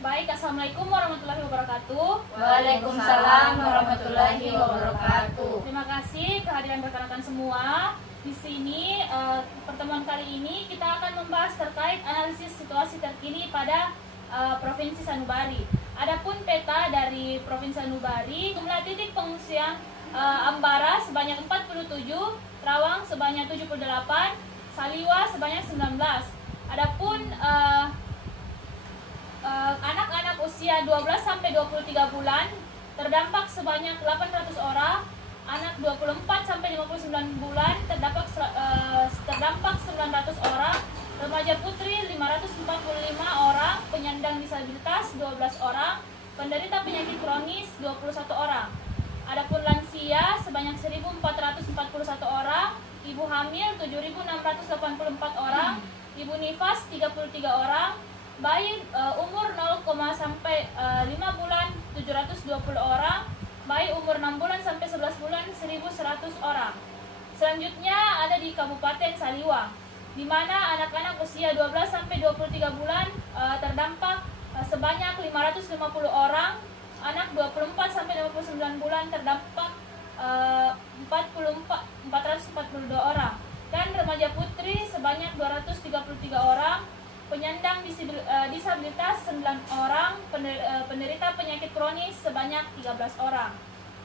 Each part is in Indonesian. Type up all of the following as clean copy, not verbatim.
Baik, Assalamualaikum warahmatullahi wabarakatuh. Waalaikumsalam warahmatullahi wabarakatuh. Terima kasih kehadiran rekan-rekan semua. Di sini pertemuan kali ini kita akan membahas terkait analisis situasi terkini pada Provinsi Sanubari. Adapun peta dari Provinsi Sanubari, jumlah titik pengungsian Ambara sebanyak 47, Rawang sebanyak 78, Saliwa sebanyak 19. Adapun anak-anak usia 12 sampai 23 bulan terdampak sebanyak 800 orang, anak 24 sampai 59 bulan terdampak 900 orang, remaja putri 545 orang, penyandang disabilitas 12 orang, penderita penyakit kronis 21 orang. Adapun lansia sebanyak 1.441 orang, ibu hamil 7.684 orang, ibu nifas 33 orang, bayi umur 0, sampai 5 bulan 720 orang, bayi umur 6 bulan sampai 11 bulan 1.100 orang. Selanjutnya ada di Kabupaten Saliwa, di mana anak-anak usia 12 sampai 23 bulan terdampak sebanyak 550 orang, anak 24 sampai 59 bulan terdampak 442 orang, dan remaja putri sebanyak 233 orang, penyandang disabilitas 9 orang, penderita penyakit kronis sebanyak 13 orang.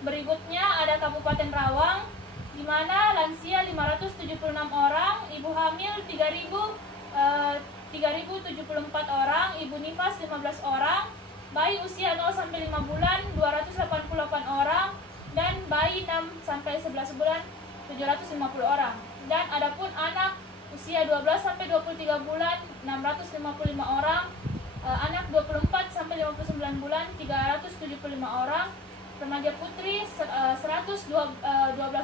Berikutnya ada Kabupaten Rawang, di mana lansia 576 orang, ibu hamil 3.074 orang, ibu nifas 15 orang, bayi usia 0 sampai 5 bulan 288 orang, dan bayi 6 sampai 11 bulan 750 orang. Dan adapun anak usia 12 sampai 23 bulan 655 orang, anak 24 sampai 59 bulan 375 orang, remaja putri 112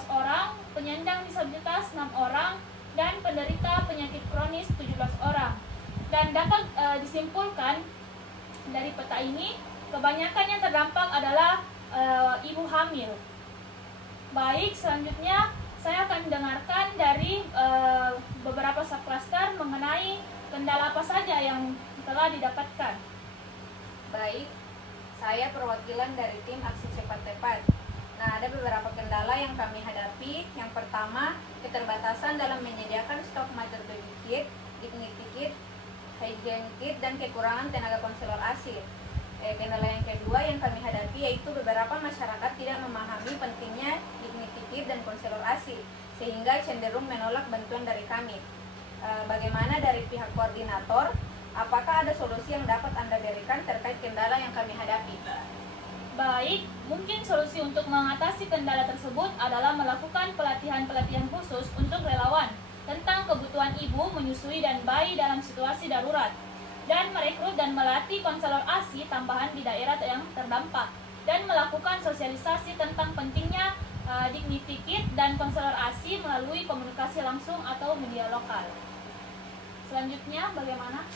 orang, penyandang disabilitas 6 orang, dan penderita penyakit kronis 17 orang. Dan dapat disimpulkan dari peta ini, kebanyakan yang terdampak adalah ibu hamil. Baik, selanjutnya saya akan dengarkan dari beberapa subcluster mengenai kendala apa saja yang telah didapatkan. Baik, saya perwakilan dari tim Aksi Cepat Tepat. Nah, ada beberapa kendala yang kami hadapi. Yang pertama, keterbatasan dalam menyediakan stok mother baby kit, dignity kit, hygiene kit, dan kekurangan tenaga konselor ASI. Kendala yang kedua yang kami hadapi yaitu beberapa masyarakat tidak memahami pentingnya dignity kit dan konselor ASI, sehingga cenderung menolak bantuan dari kami. Bagaimana dari pihak koordinator, apakah ada solusi yang dapat Anda berikan terkait kendala yang kami hadapi? Baik, mungkin solusi untuk mengatasi kendala tersebut adalah melakukan pelatihan-pelatihan khusus untuk relawan tentang kebutuhan ibu menyusui dan bayi dalam situasi darurat, dan merekrut dan melatih konselor ASI tambahan di daerah yang terdampak, dan melakukan sosialisasi tentang pentingnya dignity kit dan konselor ASI melalui komunikasi langsung atau media lokal. Selanjutnya bagaimana?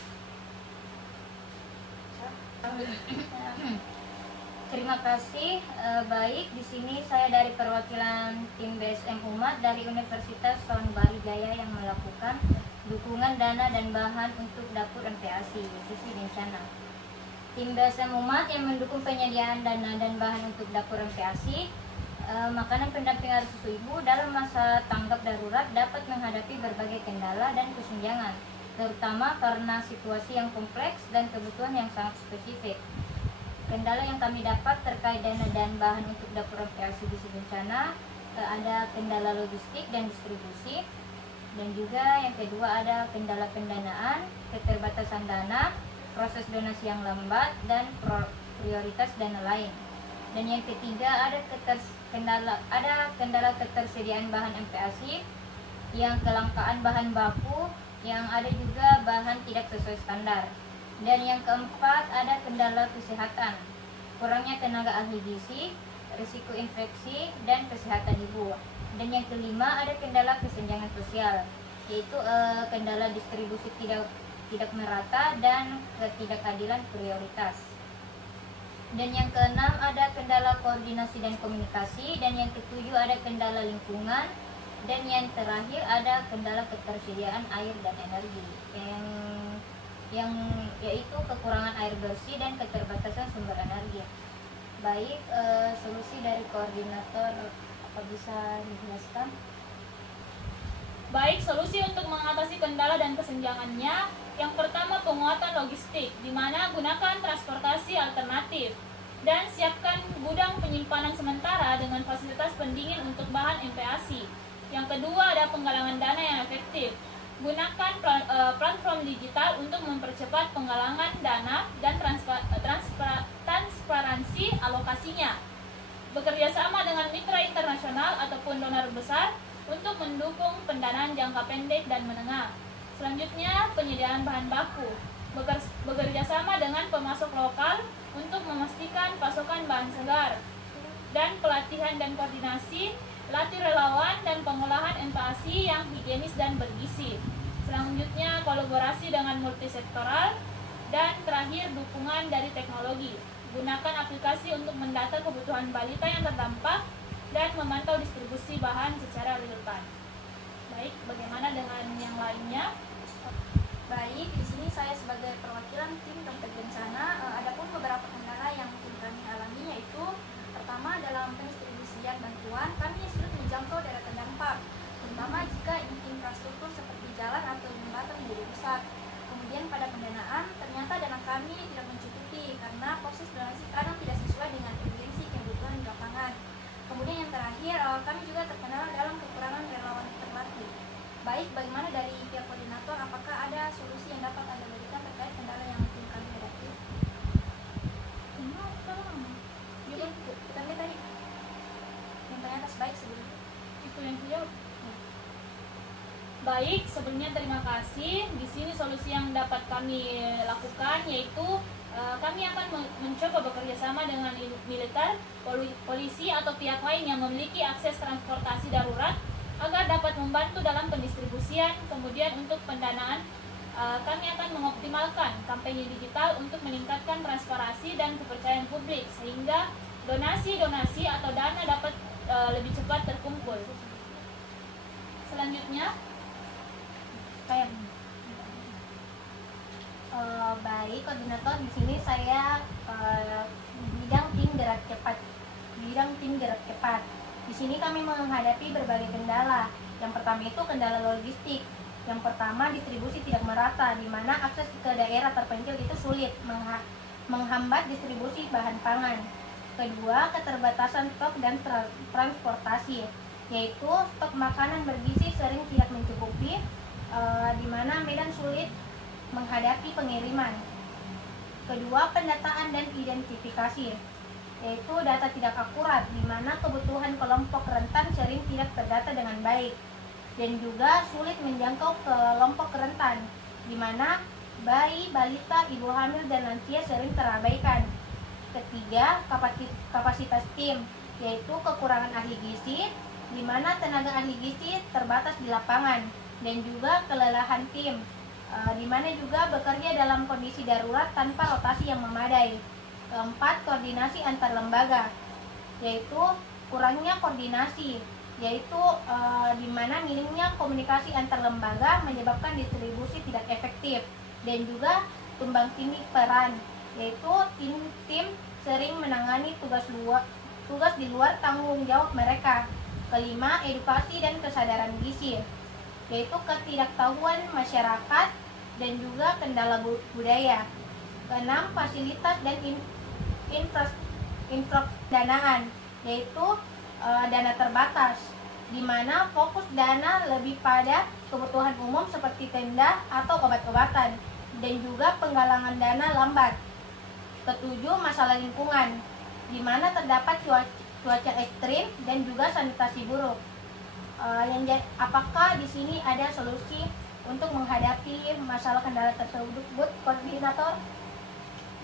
Terima kasih. Baik, di sini saya dari perwakilan tim BSM Umat dari Universitas Sanubari Jaya yang melakukan dukungan dana dan bahan untuk dapur MPASI sisi bencana. Tim BSM Umat yang mendukung penyediaan dana dan bahan untuk dapur MPASI, makanan pendamping air susu ibu dalam masa tanggap darurat dapat menghadapi berbagai kendala dan kesenjangan, terutama karena situasi yang kompleks dan kebutuhan yang sangat spesifik. Kendala yang kami dapat terkait dana dan bahan untuk dapur MPASI sisi bencana, ada kendala logistik dan distribusi. Dan juga yang kedua ada kendala pendanaan, keterbatasan dana, proses donasi yang lambat, dan prioritas dana lain. Dan yang ketiga ada kendala ketersediaan bahan MPASI, yang kelangkaan bahan baku, yang ada juga bahan tidak sesuai standar. Dan yang keempat ada kendala kesehatan, kurangnya tenaga ahli gizi, risiko infeksi, dan kesehatan ibu. Dan yang kelima ada kendala kesenjangan sosial, yaitu kendala distribusi tidak merata dan ketidakadilan prioritas. Dan yang keenam ada kendala koordinasi dan komunikasi. Dan yang ketujuh ada kendala lingkungan. Dan yang terakhir ada kendala ketersediaan air dan energi. Yang yang yaitu kekurangan air bersih dan keterbatasan sumber energi. Baik, solusi dari koordinator apa bisa dijelaskan? Baik, solusi untuk mengatasi kendala dan kesenjangannya. Yang pertama, penguatan logistik, di mana gunakan transportasi alternatif dan siapkan gudang penyimpanan sementara dengan fasilitas pendingin untuk bahan MPASI. Yang kedua, ada penggalangan dana yang efektif. Gunakan platform digital untuk mempercepat penggalangan dana dan transparansi alokasinya. Bekerja sama dengan mitra internasional ataupun donor besar untuk mendukung pendanaan jangka pendek dan menengah. Selanjutnya, penyediaan bahan baku. Bekerja sama dengan pemasok lokal untuk memastikan pasokan bahan segar. Dan pelatihan dan koordinasi, latih relawan dan pengolahan MPASI yang higienis dan bergizi. Selanjutnya, kolaborasi dengan multisektoral. Dan terakhir, dukungan dari teknologi. Gunakan aplikasi untuk mendata kebutuhan balita yang terdampak dan memantau distribusi bahan secara real time. Baik, bagaimana dengan yang lainnya? Baik, di sini saya sebagai perwakilan tim dompet bencana, adapun beberapa kendala yang tim kami alami yaitu pertama dalam pendistribusian bantuan kami sulit menjangkau daerah terdampak, terutama jika infrastruktur seperti jalan atau jembatan menjadi rusak. Kemudian pada pendanaan ternyata dana kami tidak mencukupi karena proses donasi kadang tidak sesuai dengan urgensi kebutuhan di lapangan. Kemudian yang terakhir, kami juga terkendala dalam kekurangan relawan terlatih. Baik, bagaimana dari pihak koordinator, apakah ada solusi yang dapat Anda berikan terkait kendala yang tim kami hadapi? Juga, kita lihat tadi yang tanya atas baik sebelum Itu yang dijawab. Baik, sebelumnya terima kasih. Di sini solusi yang dapat kami lakukan yaitu kami akan mencoba bekerja sama dengan militer, polisi atau pihak lain yang memiliki akses transportasi darurat agar dapat membantu dalam pendistribusian. Kemudian untuk pendanaan, kami akan mengoptimalkan kampanye digital untuk meningkatkan transparansi dan kepercayaan publik sehingga donasi atau dana dapat lebih cepat terkumpul. Selanjutnya, kayak Baik, koordinator, di sini saya bidang tim gerak cepat. Di sini kami menghadapi berbagai kendala. Yang pertama itu kendala logistik. Yang pertama, distribusi tidak merata, di mana akses ke daerah terpencil itu sulit, menghambat distribusi bahan pangan. Kedua, keterbatasan stok dan transportasi, yaitu stok makanan bergizi sering tidak mencukupi, di mana Medan sulit menghadapi pengiriman. Kedua, pendataan dan identifikasi, yaitu data tidak akurat, di mana kebutuhan kelompok rentan sering tidak terdata dengan baik, dan juga sulit menjangkau kelompok rentan, di mana bayi, balita, ibu hamil, dan lansia sering terabaikan. Ketiga, kapasitas tim, yaitu kekurangan ahli gizi, di mana tenaga ahli gizi terbatas di lapangan, dan juga kelelahan tim, di mana juga bekerja dalam kondisi darurat tanpa rotasi yang memadai. Keempat, koordinasi antar lembaga, yaitu kurangnya koordinasi, yaitu di mana minimnya komunikasi antar lembaga menyebabkan distribusi tidak efektif, dan juga tumbang tindih peran, yaitu tim sering menangani tugas di luar tanggung jawab mereka. Kelima, edukasi dan kesadaran gizi, yaitu ketidaktahuan masyarakat dan juga kendala budaya. Keenam, fasilitas dan infradanaan, yaitu dana terbatas, di mana fokus dana lebih pada kebutuhan umum seperti tenda atau obat-obatan, dan juga penggalangan dana lambat. Ketujuh, masalah lingkungan, di mana terdapat cuaca ekstrim dan juga sanitasi buruk. Apakah di sini ada solusi untuk menghadapi masalah kendala tersebut, koordinator?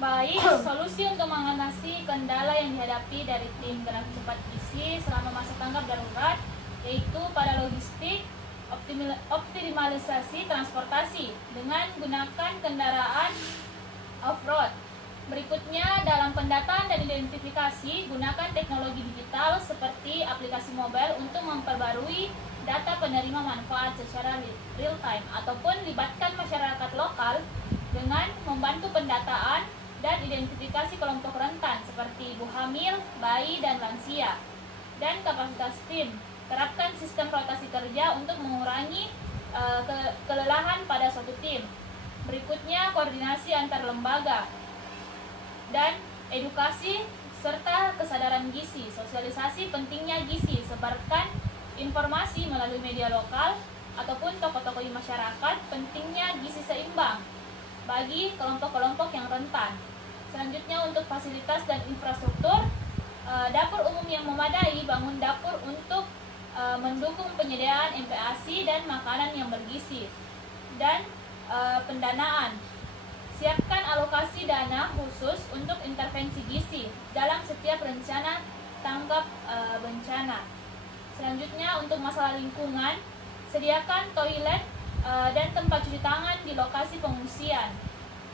baik, solusi untuk mengatasi kendala yang dihadapi dari tim gerak cepat gizi selama masa tanggap darurat yaitu pada logistik, optimalisasi transportasi dengan gunakan kendaraan off-road. Berikutnya, dalam pendataan dan identifikasi, gunakan teknologi digital seperti aplikasi mobile untuk memperbarui data penerima manfaat secara real time ataupun libatkan masyarakat lokal dengan membantu pendataan dan identifikasi kelompok rentan seperti ibu hamil, bayi, dan lansia. Dan kapasitas tim, terapkan sistem rotasi kerja untuk mengurangi kelelahan pada suatu tim. Berikutnya, koordinasi antar lembaga dan edukasi serta kesadaran gizi. Sosialisasi pentingnya gizi, sebarkan informasi melalui media lokal ataupun tokoh-tokoh di masyarakat pentingnya gizi seimbang bagi kelompok-kelompok yang rentan. Selanjutnya, untuk fasilitas dan infrastruktur, dapur umum yang memadai, bangun dapur untuk mendukung penyediaan MPASI dan makanan yang bergizi. Dan pendanaan, siapkan alokasi dana khusus untuk intervensi gizi dalam setiap rencana tanggap bencana. Selanjutnya, untuk masalah lingkungan, sediakan toilet dan tempat cuci tangan di lokasi pengungsian.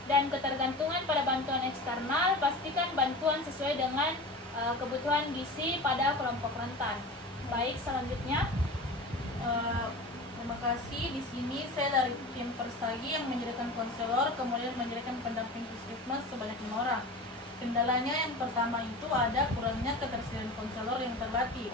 Dan ketergantungan pada bantuan eksternal, pastikan bantuan sesuai dengan kebutuhan gizi pada kelompok rentan. Baik, selanjutnya. Terima kasih. Di sini saya dari tim Persagi yang menyediakan konselor, kemudian menyediakan pendamping puskesmas sebanyak 5 orang. Kendalanya yang pertama itu ada kurangnya ketersediaan konselor yang terlatih.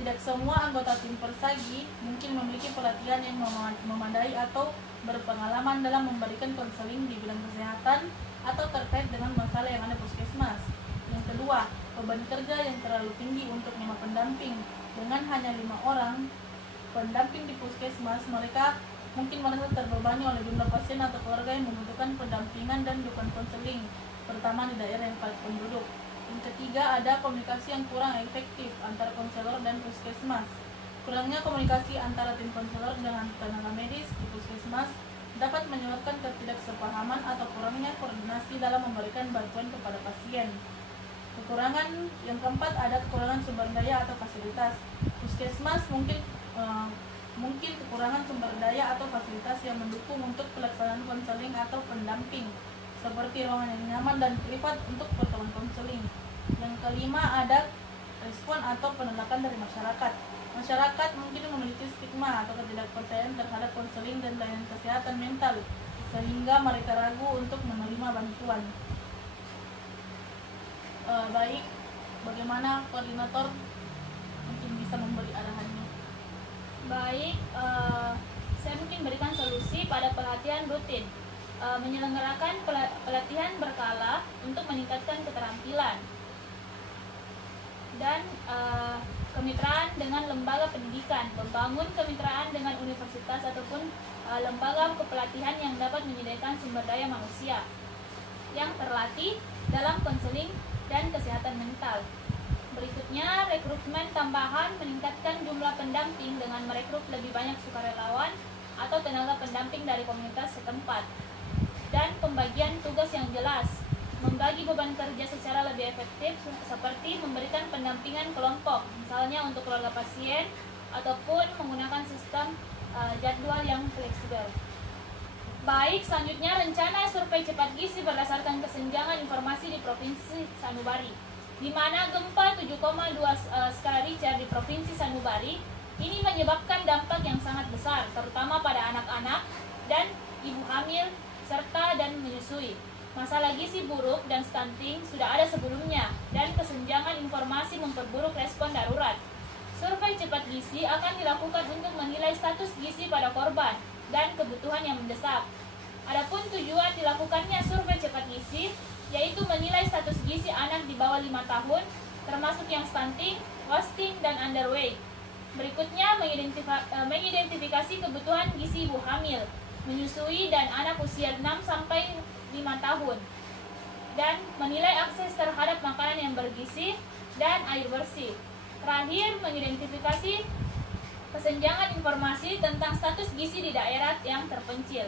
Tidak semua anggota tim Persagi mungkin memiliki pelatihan yang memadai atau berpengalaman dalam memberikan konseling di bidang kesehatan atau terkait dengan masalah yang ada puskesmas. Yang kedua, beban kerja yang terlalu tinggi untuk 5 pendamping. Dengan hanya 5 orang pendamping di puskesmas, mereka mungkin merasa terbebani oleh jumlah pasien atau keluarga yang membutuhkan pendampingan dan dukungan konseling, terutama di daerah yang padat penduduk. Yang ketiga, ada komunikasi yang kurang efektif antara konselor dan puskesmas. Kurangnya komunikasi antara tim konselor dengan tenaga medis di puskesmas dapat menyebabkan ketidaksepahaman atau kurangnya koordinasi dalam memberikan bantuan kepada pasien. Kekurangan yang keempat, ada kekurangan sumber daya atau fasilitas. Puskesmas mungkin kekurangan sumber daya atau fasilitas yang mendukung untuk pelaksanaan konseling atau pendamping, seperti ruangan yang nyaman dan privat untuk pertemuan konseling. Yang kelima, ada respon atau penolakan dari masyarakat. Masyarakat mungkin memiliki stigma atau ketidakpercayaan terhadap konseling dan layanan kesehatan mental, sehingga mereka ragu untuk menerima bantuan. Baik, bagaimana koordinator mungkin bisa memberi arahannya? Baik, saya mungkin berikan solusi pada pelatihan rutin, menyelenggarakan pelatihan berkala untuk meningkatkan keterampilan, dan kemitraan dengan lembaga pendidikan, membangun kemitraan dengan universitas ataupun lembaga kepelatihan yang dapat menyediakan sumber daya manusia yang terlatih dalam konseling dan kesehatan mental. Berikutnya, rekrutmen tambahan, meningkatkan jumlah pendamping dengan merekrut lebih banyak sukarelawan atau tenaga pendamping dari komunitas setempat. Dan pembagian tugas yang jelas, membagi beban kerja secara lebih efektif seperti memberikan pendampingan kelompok, misalnya untuk keluarga pasien ataupun menggunakan sistem jadwal yang fleksibel. Baik, selanjutnya rencana survei cepat gizi berdasarkan kesenjangan informasi di Provinsi Sanubari, di mana gempa 7,2 skala Richter di Provinsi Sanubari ini menyebabkan dampak yang sangat besar, terutama pada anak-anak dan ibu hamil serta dan menyusui. Masalah gizi buruk dan stunting sudah ada sebelumnya, dan kesenjangan informasi memperburuk respon darurat. Survei cepat gizi akan dilakukan untuk menilai status gizi pada korban dan kebutuhan yang mendesak. Adapun tujuan dilakukannya survei cepat gizi yaitu menilai status gizi anak di bawah 5 tahun, termasuk yang stunting, wasting, dan underweight. Berikutnya, mengidentifikasi kebutuhan gizi ibu hamil, menyusui, dan anak usia 6-5 tahun, dan menilai akses terhadap makanan yang bergizi dan air bersih. Terakhir, mengidentifikasi kesenjangan informasi tentang status gizi di daerah yang terpencil.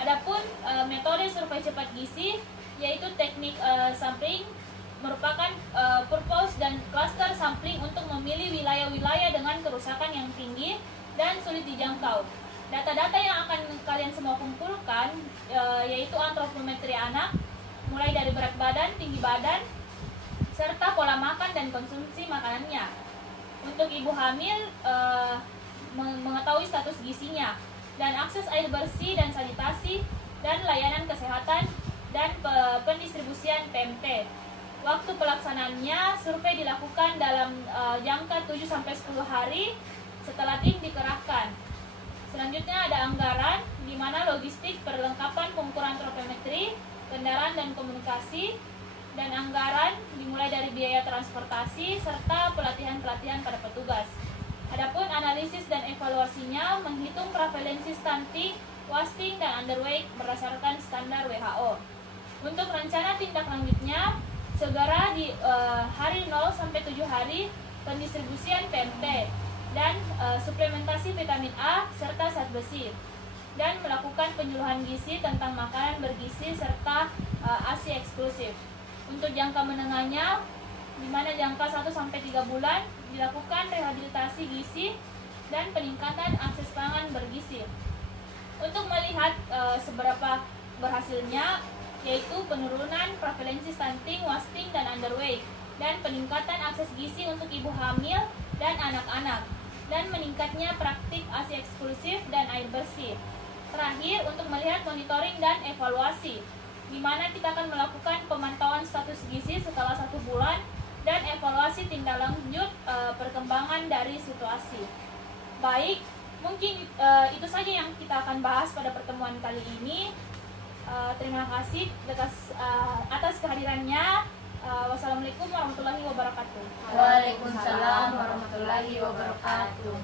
Adapun metode survei cepat gizi yaitu teknik sampling, merupakan purpose dan cluster sampling untuk memilih wilayah-wilayah dengan kerusakan yang tinggi dan sulit dijangkau. Data-data yang akan kalian semua kumpulkan yaitu antropometri anak, mulai dari berat badan, tinggi badan, serta pola makan dan konsumsi makanannya. Untuk ibu hamil, mengetahui status gizinya, dan akses air bersih dan sanitasi, dan layanan kesehatan dan pendistribusian PMT. Waktu pelaksanaannya, survei dilakukan dalam jangka 7-10 hari setelah tim dikerahkan. Selanjutnya ada anggaran, di mana logistik, perlengkapan pengukuran tropometri, kendaraan dan komunikasi, dan anggaran dimulai dari biaya transportasi serta pelatihan-pelatihan pada petugas. Adapun analisis dan evaluasinya menghitung prevalensi stunting, wasting, dan underweight berdasarkan standar WHO. Untuk rencana tindak lanjutnya, segera di hari 0-7 hari pendistribusian PMT dan suplementasi vitamin A serta zat besi, dan melakukan penyuluhan gizi tentang makanan bergizi serta ASI eksklusif. Untuk jangka menengahnya, di mana jangka 1-3 bulan dilakukan rehabilitasi gizi dan peningkatan akses pangan bergizi. Untuk melihat seberapa berhasilnya, yaitu penurunan prevalensi stunting, wasting, dan underweight, dan peningkatan akses gizi untuk ibu hamil dan anak-anak, dan meningkatnya praktik ASI eksklusif dan air bersih. Terakhir, untuk melihat monitoring dan evaluasi, di mana kita akan melakukan pemantauan status gizi setelah 1 bulan dan evaluasi tindak lanjut perkembangan dari situasi. Baik, mungkin itu saja yang kita akan bahas pada pertemuan kali ini. Terima kasih atas kehadirannya. Wassalamualaikum warahmatullahi wabarakatuh. Waalaikumsalam warahmatullahi wabarakatuh.